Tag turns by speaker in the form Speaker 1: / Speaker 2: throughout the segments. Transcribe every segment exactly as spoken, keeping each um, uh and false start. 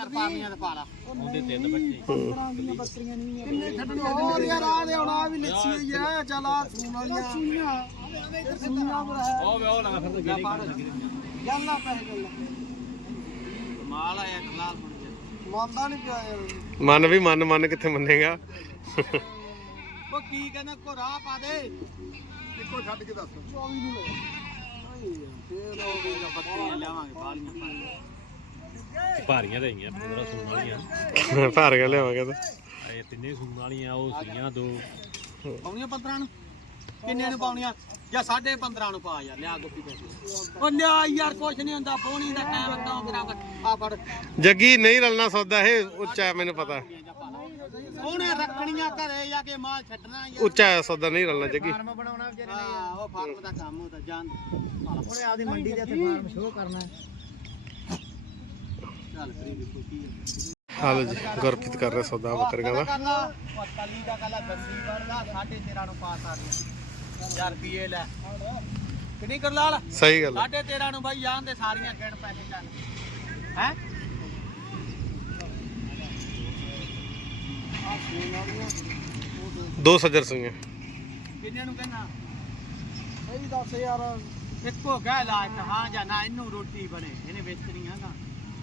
Speaker 1: ਚਾਰ ਪਾਣੀਆਂ ਤੇ ਪਾਲਾ ਉਹਦੇ ਤਿੰਨ ਬੱਚੇ
Speaker 2: ਪੰਦਰਾਂ ਦੀਆਂ ਬੱਕਰੀਆਂ ਨਹੀਂ ਕਿੰਨੇ ਛੱਡਣੀਆਂ ਹੋਰ ਯਾਰ ਆ ਦੇ ਹੁਣ ਆ ਵੀ ਲੱਸੀ ਹੋਈ ਆ ਚੱਲ ਆ ਸੂਣ ਵਾਲੀਆਂ ਸੂਈਆਂ ਸੂਈਆਂ ਬਰਾ
Speaker 1: ਉਹ ਵੇ ਉਹ ਲਗਾ ਫਿਰ ਤੇ
Speaker 2: ਗੱਲ ਨਾ ਪੈ ਗੱਲ
Speaker 1: ਮਾਲ ਆਇਆ ਲਾਲ
Speaker 2: ਮੰਨਦਾ ਨਹੀਂ ਪਿਆ ਯਾਰ
Speaker 3: ਮਨ ਵੀ ਮਨ ਮਨ ਕਿੱਥੇ ਮੰਨੇਗਾ
Speaker 1: ਉਹ ਕੀ ਕਹਿੰਦਾ ਕੋ ਰਾਹ ਪਾ ਦੇ
Speaker 2: ਇੱਕੋ ਛੱਡ ਕੇ ਦੱਸ ਚੌਵੀ ਨੂੰ ਲੈ
Speaker 1: ਫੇਰ ਉਹ ਵੀ ਬੱਕਰੀਆਂ ਲਿਆਵਾਂਗੇ ਪਾਲੀਆਂ ਭਾਰੀਆਂ ਰਹੀਆਂ ਪੰਦਰਾਂ ਸੂਣ ਵਾਲੀਆਂ
Speaker 3: ਭਾਰ ਕੇ ਲਿਆਵਾਂਗੇ ਤਾਂ
Speaker 1: ਇਹ ਤਿੰਨੇ ਸੂਣ ਵਾਲੀਆਂ ਉਹ ਸੀਆਂ ਦੋ ਪਾਉਣੀਆਂ ਪੰਦਰਾਂ ਨੂੰ ਕਿੰਨੇ ਨੂੰ ਪਾਉਣੀਆਂ ਜਾਂ ਸਾਢੇ ਪੰਦਰਾਂ ਨੂੰ ਪਾ ਯਾਰ ਲਿਆ ਗੋਪੀ ਪੈਸੇ ਉਹ ਲਿਆ ਯਾਰ ਕੁਛ ਨਹੀਂ ਹੁੰਦਾ ਪੌਣੀ ਦਾ ਟਾਈਮ ਤਾਂ ਮੇਰਾ ਆ ਫੜ
Speaker 3: ਜੱਗੀ ਨਹੀਂ ਰਲਣਾ ਸੌਦਾ ਇਹ ਉੱਚਾ ਮੈਨੂੰ ਪਤਾ
Speaker 1: ਉਹਨੇ ਰੱਖਣੀਆਂ ਘਰੇ ਜਾ ਕੇ ਮਾਲ ਛੱਡਣਾ ਯਾਰ
Speaker 3: ਉੱਚਾ ਸੌਦਾ ਨਹੀਂ ਰਲਣਾ ਜੱਗੀ
Speaker 2: ਫਾਰਮ ਬਣਾਉਣਾ ਵਿਚਾਰੇ ਨੇ
Speaker 1: ਹਾਂ ਉਹ ਫਾਰਮ ਦਾ ਕੰਮ ਹੁੰਦਾ ਜਾਣ
Speaker 2: ਉਹਨੇ ਆਪਦੀ ਮੰਡੀ ਦੇ ਇੱਥੇ ਫਾਰਮ ਸ਼ੋਅ ਕਰਨਾ
Speaker 1: ਚੱਲ ਫਰੀ ਦੇਖੋ ਕੀ ਹੈ
Speaker 3: ਹਾਲ ਜੀ ਗੁਰਪ੍ਰੀਤ ਕਰ ਰਿਹਾ ਸੌਦਾ ਬੱਕਰੀਆਂ ਦਾ
Speaker 1: ਤਲੀ ਦਾ ਕਾਲਾ ਦੰਦੀ ਵੜਦਾ ਸਾਢੇ ਤੇਰਾਂ ਨੂੰ ਪਾਸ ਆ ਗਿਆ ਹਜ਼ਾਰ ਰੁਪਏ ਲੈ ਕਿੰਨੀ ਕਰ ਲਾਲ
Speaker 3: ਸਹੀ ਗੱਲ
Speaker 1: ਸਾਢੇ ਤੇਰਾਂ ਨੂੰ ਬਾਈ ਜਾਣ ਦੇ ਸਾਰੀਆਂ ਗਿਣ ਪੈਸੇ ਚੱਲ ਹੈ
Speaker 3: ਦੋ ਸੱਜਰ ਸਿੰਘ
Speaker 1: ਕਿੰਨੇ ਨੂੰ ਕਹਿਣਾ
Speaker 2: ਸਹੀ ਦੱਸ ਯਾਰ
Speaker 1: ਇੱਕੋ ਕਹਿ ਲਾ ਇੱਕ ਹਾਂ ਜਾਂ ਨਾ ਇਹਨੂੰ ਰੋਟੀ ਬਣੇ ਇਹਨੇ ਵੇਚਣੀਆਂ ਨਾ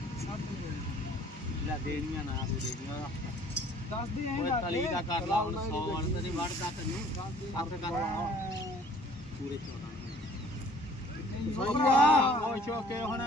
Speaker 1: ਲੈ ਦੇਣੀਆਂ ਨਾ ਤੂੰ ਦੇਣੀਆਂ
Speaker 2: ਦੱਸ ਦੇ
Speaker 1: ਓਏ ਤਲੀ ਦਾ ਕਰ ਲਾ ਹੁਣ ਸੌ ਵਾਲ ਤੇ ਨਹੀਂ ਵੜਦਾ ਤੈਨੂੰ ਅੱਖ ਕਰ ਲਾ ਪੂਰੇ ਚੌਦਾਂ ਸਹੀਆ ਖੁਸ਼ ਹੋ ਕੇ ਹੁਣ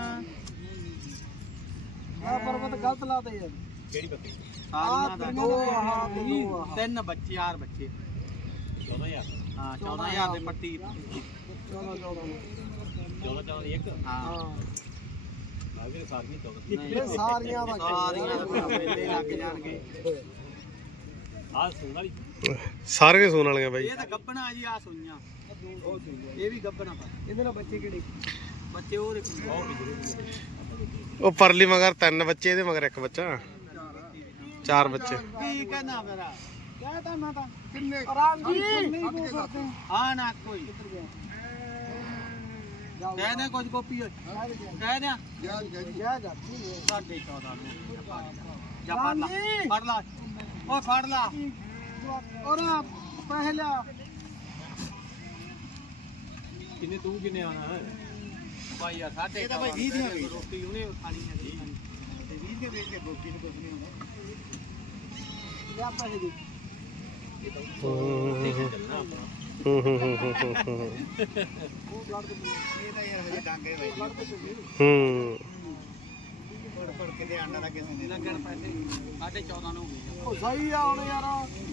Speaker 2: ਆ ਪਰਬਤ ਗਲਤ ਲਾਤੇ ਯਾਰ
Speaker 1: ਕਿਹੜੀ ਬੱਕਰੀ
Speaker 2: ਸਾਰੀਆਂ ਦਾ ਦੋ ਆਹ ਤੇ ਦੋ ਆਹ
Speaker 1: ਤਿੰਨ ਬੱਚੇ ਯਾਰ ਬੱਚੇ ਚੌਦਾਂ ਹਜ਼ਾਰ ਹਾਂ ਚੌਦਾਂ ਹਜ਼ਾਰ ਦੇ ਪੱਟੀ
Speaker 2: ਚੌਦਾਂ ਚੌਦਾਂ
Speaker 1: ਚੌਦਾਂ ਚੌਦਾਂ ਇੱਕ ਹਾਂ
Speaker 2: ਹਾਂ
Speaker 1: ਆ ਵੀ ਸਾਰੀਆਂ ਚੌਦਾਂ
Speaker 2: ਇਹ ਸਾਰੀਆਂ ਦਾ
Speaker 1: ਸਾਰੀਆਂ ਦੇ ਮੇਲੇ ਲੱਗ ਜਾਣਗੇ ਆਹ ਸੁਣ ਵਾਲੀ
Speaker 3: ਸਾਰੀਆਂ ਸੂਣ ਵਾਲੀਆਂ ਬਾਈ
Speaker 1: ਇਹ ਤਾਂ ਗੱਬਣਾ ਜੀ ਆ ਸੁਈਆਂ ਇਹ ਵੀ ਗੱਬਣਾ ਪਾ
Speaker 2: ਇਹਦੇ ਨਾਲ ਬੱਚੇ ਕਿਹੜੇ
Speaker 1: ਬੱਚੇ ਉਹ ਦੇਖੋ ਬਹੁਤ
Speaker 3: ਉਹ ਪਰਲੀ ਮਗਰ ਤਿੰਨ ਬੱਚੇ ਇਹਦੇ ਮਗਰ ਇੱਕ ਬੱਚਾ ਚਾਰ ਬੱਚੇ
Speaker 1: ਕੀ ਕਹਿਣਾ ਮੇਰਾ
Speaker 2: ਕਹਿ ਤਾ ਮੈਂ ਤਾਂ ਕਿੰਨੇ ਆਰਾਮ ਜੀ ਨਹੀਂ ਬੋਲ ਸਕਦੇ
Speaker 1: ਆ ਨਾ ਕੋਈ ਕਹਿ ਦੇ ਕੁਝ ਕਾਪੀ ਹੋਏ ਕਹਿ ਦੇ
Speaker 2: ਜਾ ਜਾ ਜਾ
Speaker 1: ਸਾਢੇ ਚੌਦਾਂ ਨੂੰ ਜਾ ਫੜ ਲਾ ਫੜ ਲਾ ਉਹ ਫੜ ਲਾ
Speaker 2: ਔਰ ਪਹਿਲਾ
Speaker 1: ਕਿੰਨੇ ਤੂੰ ਕਿੰਨੇ ਆਣਾ ਹੈ ਭਾਈ ਆ ਸਾਢੇ ਇਹ ਤਾਂ ਭਾਈ ਵੀਹ ਦੀਆਂ ਰੋਟੀ ਉਹਨੇ ਖਾਣੀ ਹੈ ਤੇ ਵੀਹ ਦੇ ਵੇਚ ਕੇ ਗੋਪੀ ਨੂੰ ਕੁਝ ਨਹੀਂ ਹੁੰਦਾ
Speaker 2: ਲਿਆ ਪੈਸੇ ਦੇ
Speaker 3: ਹੂੰ ਹੂੰ ਹੂੰ ਹੂੰ
Speaker 1: ਇਹ ਤਾਂ ਯਾਰ ਹਜੇ ਡਾਂਗੇ ਵੇ
Speaker 3: ਹੂੰ
Speaker 1: ਫੜ ਫੜ ਕੇ ਦੇ ਆਂਡਾ ਦਾ ਕਿਸੇ ਨੇ ਲੱਗਣ ਪੈਸੇ ਸਾਢੇ ਚੌਦਾਂ ਨੂੰ ਹੋ ਗਏ
Speaker 2: ਉਹ ਸਹੀ ਆ ਹੁਣ ਯਾਰ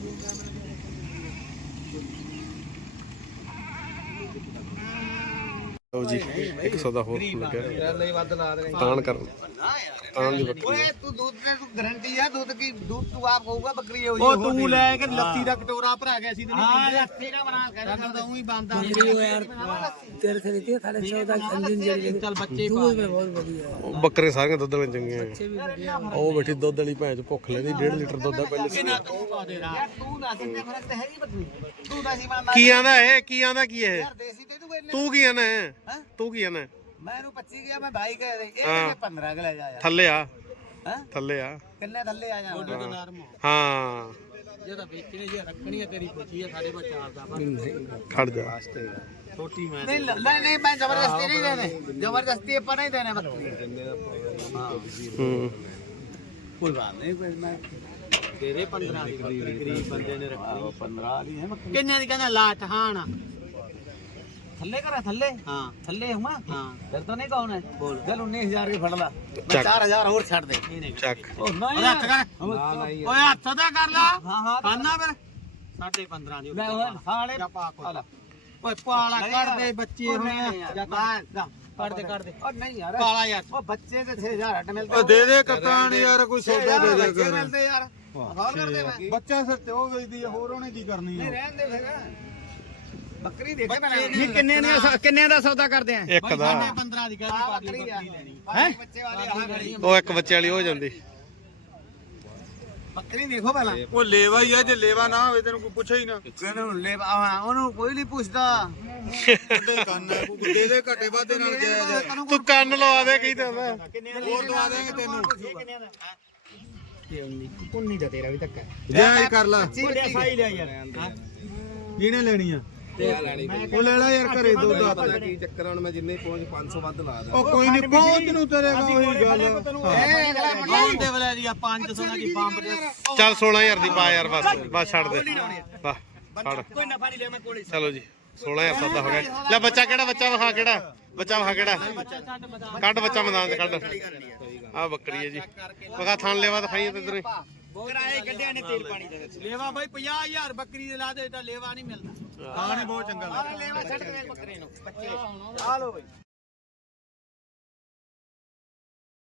Speaker 3: ਲਓ ਜੀ ਇੱਕ ਸੌਦਾ ਹੋਰ ਲੱਗਿਆ
Speaker 2: ਯਾਰ ਨਹੀਂ ਵੱਧ ਲਾ ਦੇ
Speaker 3: ਤਾਣ ਕਰਨ ਤਾਣ ਦੀ ਬੱਕਰੀ
Speaker 2: ਓਏ ਤੂੰ ਦੁੱਧ ਨੇ ਤੂੰ ਗਾਰੰਟੀ ਆ ਦੁੱਧ ਕੀ ਦੁੱਧ ਤੂੰ ਆਪ ਹੋਊਗਾ ਬੱਕਰੀ ਹੋ
Speaker 1: ਉਹ ਤੂੰ ਲੈ ਕੇ ਲੱਸੀ ਦਾ ਕਟੋਰਾ ਭਰਾ ਗਿਆ ਸੀ ਤੇ ਨਹੀਂ
Speaker 2: ਹਾਂ ਲੱਸੀ ਦਾ ਬਣਾ ਕੇ
Speaker 1: ਰੱਖ ਤਾਂ ਉਹੀ ਬੰਦਾ
Speaker 2: ਯਾਰ ਤੇਰੇ ਤੇ ਦਿੱਤੀ ਸਾਢੇ ਚੌਦਾਂ ਖੰਡਿਨ ਜਿਹੜੀ
Speaker 1: ਚੱਲ ਬੱਚੇ ਪਾ
Speaker 2: ਬਹੁਤ ਵਧੀਆ
Speaker 3: ਉਹ ਬੱਕਰੇ ਸਾਰੀਆਂ ਦੁੱਧ ਵਾਲੀਆਂ ਚੰਗੀਆਂ ਉਹ ਬੈਠੀ ਦੁੱਧ ਵਾਲੀ ਭੈਣ ਚ ਭੁੱਖ ਲੈਂਦੀ ਡੇਢ ਲੀਟਰ ਦੁੱਧ ਆ ਪਹਿਲੇ
Speaker 1: ਕਿੰਨਾ ਤੂੰ ਪਾ ਦੇ ਰਾ
Speaker 2: ਤੂੰ ਦੱਸ ਇੰਨੇ ਫਰਕ ਤੇ ਹੈ ਹੀ ਬੱਕਰੀ ਤੂੰ ਦੱਸ ਇਮਾਨ
Speaker 3: ਕੀ ਆਂਦਾ ਇਹ ਕੀ ਆਂਦਾ ਕੀ ਇਹ
Speaker 2: ਯਾਰ ਦੇਸੀ ਤੇ ਤੂੰ ਇੰਨੇ
Speaker 3: ਤੂੰ ਕੀ ਆਂਦਾ ਹੈ ਤੂੰ ਕੀ ਆਂਦਾ
Speaker 2: ਮੈਂ ਇਹਨੂੰ ਪੱਚੀ ਗਿਆ ਮੈਂ ਬਾਈ ਕਹਿ ਦੇ ਇਹ ਕਿੰਨੇ ਪੰਦਰਾਂ ਲੈ ਜਾ ਯਾਰ
Speaker 3: ਥੱਲੇ ਆ
Speaker 2: ਹੈ
Speaker 3: ਥੱਲੇ ਆ
Speaker 2: ਕਿੰਨੇ ਥੱਲੇ ਆ ਜਾ
Speaker 1: ਉਹਦੇ ਤੋਂ ਨਰਮ ਹੋ
Speaker 3: ਹਾਂ
Speaker 1: ਜੇ ਤਾਂ ਵੇਚਣੇ ਜੇ ਰੱਖਣੀ ਹੈ ਤੇਰੀ ਪੁੱਛੀ ਹੈ ਸਾਡੇ ਕੋਲ ਚਾਰ ਦਾ
Speaker 3: ਖੜ ਜਾ
Speaker 1: ਛੋਟੀ ਮੈਂ
Speaker 2: ਨਹੀਂ ਨਹੀਂ ਨਹੀਂ ਮੈਂ ਜ਼ਬਰਦਸਤੀ ਨਹੀਂ ਦੇਣੇ ਜ਼ਬਰਦਸਤੀ ਆਪਾਂ ਨਹੀਂ ਦੇਣੇ ਬੱਕਰੀ
Speaker 3: ਹੂੰ
Speaker 2: ਕੋਈ ਬਾਤ ਨਹੀਂ ਕੋਈ ਮੈਂ
Speaker 1: ਤੇਰੇ ਪੰਦਰਾਂ ਦੀ ਬੱਕਰੀ ਗਰੀਬ ਬੰਦੇ ਨੇ ਰੱਖੀ ਪੰਦਰਾਂ ਵਾਲੀ ਹੈ ਕਿੰਨੇ ਦੀ ਕਹਿੰਦਾ ਲਾਟ ਹਾਣ
Speaker 2: ਥੱਲੇ ਕਰਾ ਥੱਲੇ
Speaker 1: ਹਾਂ
Speaker 2: ਥੱਲੇ ਹੁਮਾ
Speaker 1: ਹਾਂ
Speaker 2: ਫਿਰ ਤਾਂ ਨਹੀਂ ਕੌਣ ਹੈ
Speaker 1: ਬੋਲ
Speaker 2: ਚੱਲ ਉੱਨੀ ਹਜ਼ਾਰ ਵੀ ਫੜ ਲਾ
Speaker 3: ਚੱਕ।
Speaker 2: ਚਾਰ ਹਜ਼ਾਰ ਹੋਰ ਛੱਡ ਦੇ
Speaker 3: ਚੱਕ
Speaker 2: ਉਹ ਨਹੀਂ
Speaker 1: ਓਏ ਹੱਥ ਕਰ
Speaker 2: ਨਾ ਨਹੀਂ
Speaker 1: ਓਏ ਹੱਥ ਦਾ ਕਰ ਲਾ
Speaker 2: ਹਾਂ ਹਾਂ
Speaker 1: ਖਾਨਾ ਫਿਰ ਸਾਢੇ ਪੰਦਰਾਂ ਦੀ
Speaker 2: ਲੈ ਓਏ ਸਾਲੇ
Speaker 1: ਜਾ ਪਾ ਕੋ ਓਏ ਪਾਲਾ ਕੱਢ ਦੇ ਬੱਚੇ ਹੁਣ ਜਾ
Speaker 2: ਮੈਂ
Speaker 1: ਕੱਢ ਦੇ ਕੱਢ ਦੇ
Speaker 2: ਉਹ ਨਹੀਂ ਯਾਰ
Speaker 1: ਪਾਲਾ ਯਾਰ
Speaker 2: ਉਹ ਬੱਚੇ ਤੇ ਛੇ ਹਜ਼ਾਰ ਹੱਟ ਮਿਲਦੇ
Speaker 1: ਓ ਦੇ ਦੇ ਕਪਤਾਨ ਯਾਰ ਕੋਈ ਸੌਦਾ ਦੇ ਦੇ
Speaker 2: ਬੱਚੇ ਮਿਲਦੇ ਯਾਰ ਹਾਲ ਕਰਦੇ ਮੈਂ
Speaker 1: ਬੱਚਾ ਸਿਰ ਤੇ ਉਹ ਵੇਚਦੀ ਆ ਹੋਰ ਉਹਨੇ ਕੀ ਕਰਨੀ
Speaker 2: ਨਹੀਂ ਰਹਿਣ ਦੇ ਫਿਰ ਬੱਕਰੀ ਦੇਖੇ ਮੈਂ
Speaker 1: ਬੱਚੇ
Speaker 2: ਕਿੰਨੇ ਨੇ ਕਿੰਨੇ ਦਾ ਸੌਦਾ ਕਰਦੇ ਆ
Speaker 3: ਇੱਕ ਦਾ
Speaker 1: ਪੰਦਰਾਂ ਦੀ ਕਹਿੰਦੀ ਪਾਲੀ ਬੱਕਰੀ ਲੈਣੀ
Speaker 2: ਹੈ ਬੱਚੇ ਵਾਲੇ ਆਹ ਖੜੀ
Speaker 3: ਉਹ ਇੱਕ ਬੱਚੇ ਵਾਲੀ ਹੋ ਜਾਂਦੀ
Speaker 2: ਬੱਕਰੀ ਦੇਖੋ ਪਹਿਲਾਂ
Speaker 4: ਉਹ ਲੇਵਾ ਹੀ ਆ, ਜੇ ਲੇਵਾ ਨਾ ਹੋਵੇ ਤੈਨੂੰ ਕੋਈ ਪੁੱਛੇ ਹੀ ਨਾ।
Speaker 2: ਉਹਨੂੰ ਲੈ ਉਹਨੂੰ ਕੋਈ ਨਹੀਂ ਪੁੱਛਦਾ
Speaker 4: ਗੁੱਡੇ ਕੰਨ ਆ, ਕੋਈ ਗੁੱਡੇ ਦੇ ਘਾਟੇ ਵਾਧੇ ਨਾਲ ਜਾਇਜ਼ ਆ।
Speaker 3: ਤੂੰ ਕੰਨ ਲਵਾ ਦੇ ਕਹੀ ਤਾਂ
Speaker 4: ਹੋਰ ਦਵਾ ਦੇਂਗੇ ਤੈਨੂੰ।
Speaker 2: ਉन्नी ਦਾ ਤੇਰਾ ਵੀ ਧੱਕਾ
Speaker 4: ਜਾਇਜ਼ ਕਰ ਲਾ,
Speaker 2: ਸਾਈ ਲਿਆ ਯਾਰ
Speaker 4: ਜਿਹਨੇ ਲੈਣੀ ਆ ਉਹ ਲੈ ਲੈ ਯਾਰ ਘਰੇ ਦੁੱਧ ਆ।
Speaker 5: ਕੀ ਚੱਕਰ ਹੁਣ ਮੈਂ ਜਿੰਨੇ ਪਹੁੰਚ ਪੰਜ ਸੌ ਵੱਧ ਲਾ ਦਾਂ।
Speaker 4: ਉਹ ਕੋਈ ਨਹੀਂ ਪਹੁੰਚ ਨੂੰ ਤੇਰੇ ਨਾਲ ਉਹੀ ਗੱਲ।
Speaker 1: ਆਉਣ ਦੇ ਵੇਲੇ ਦੀ ਆ ਪੰਜ ਸੌ ਦੀ ਬੰਬ ਦੇ
Speaker 3: ਚੱਲ ਸੋਲਾਂ ਹਜ਼ਾਰ ਦੀ ਪਾ ਯਾਰ ਬਸ ਬਸ ਛੱਡ ਦੇ ਵਾਹ ਛੱਡ
Speaker 2: ਕੋਈ ਨਫਾ ਨਹੀਂ ਲਿਆ ਮੈਂ ਕੋਲੇ
Speaker 3: ਚਲੋ ਜੀ ਸੋਲਾਂ ਹਜ਼ਾਰ ਸੌਦਾ ਹੋ ਗਿਆ। ਲੈ ਬੱਚਾ ਕਿਹੜਾ ਬੱਚਾ ਵਿਖਾ ਕਿਹੜਾ ਬੱਚਾ ਵਿਖਾ ਕਿਹੜਾ ਕੱਢ ਬੱਚਾ ਮੈਦਾਨ ਚ ਕੱਢ ਆ ਬੱਕਰੀ ਹੈ ਜੀ ਵਿਖਾ ਥਣ ਲੈਵਾ ਦਿਖਾਈ ਤੇ ਇਧਰ
Speaker 2: ਕਿਰਾਏ ਕੱਢਿਆ ਨੇ ਤੇਲ ਪਾਣੀ ਦੇ ਵਿੱਚ
Speaker 1: ਲੇਵਾ ਬਾਈ ਪੰਜਾਹ ਹਜ਼ਾਰ ਬੱਕਰੀ ਦੇ ਲਾ ਦੇ ਤਾਂ ਲੇਵਾ ਨਹੀਂ ਮਿਲਦਾ।
Speaker 4: ਖਾਣੇ ਬਹੁਤ ਚੰਗਾ ਲੱਗਦਾ।
Speaker 2: ਲੇਵਾ ਛੱਡ ਦੇ ਬੱਕਰੇ ਨੂੰ ਬੱਚੇ ਆ ਲੋ ਬਈ